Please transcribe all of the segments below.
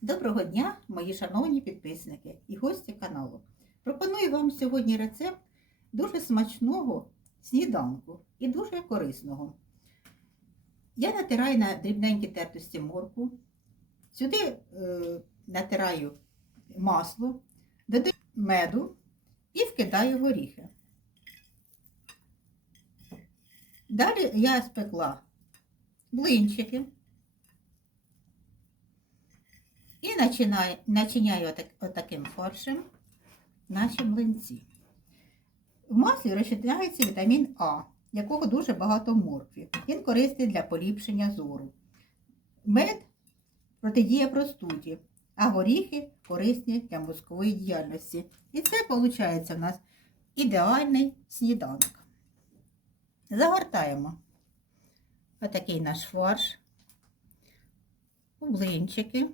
Доброго дня, мої шановні підписники і гості каналу. Пропоную вам сьогодні рецепт дуже смачного сніданку і дуже корисного. Я натираю на дрібненькі тертості морку, сюди е, натираю масло, додаю меду і вкидаю горіхи. Далі я спекла блинчики. І начинаю, начиняю отак, отаким фаршем наші млинці. В маслі розчиняється вітамін А, якого дуже багато в моркві. Він корисний для поліпшення зору. Мед протидіє простуді, а горіхи корисні для мозкової діяльності. І це виходить у нас ідеальний сніданок. Загортаємо отакий наш фарш у блинчики.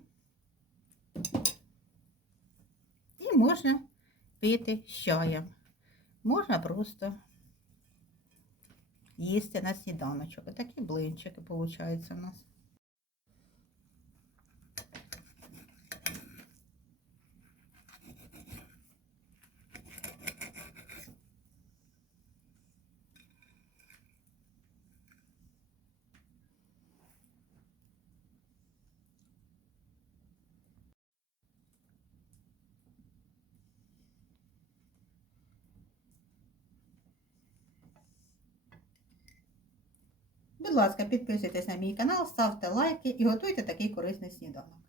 Можна пити з чаєм. Можна просто їсти на сніданочок. Отакі блинчики, виходить, у нас. Будь ласка, підписуйтесь на мій канал, ставте лайки і готуйте такий корисний сніданок.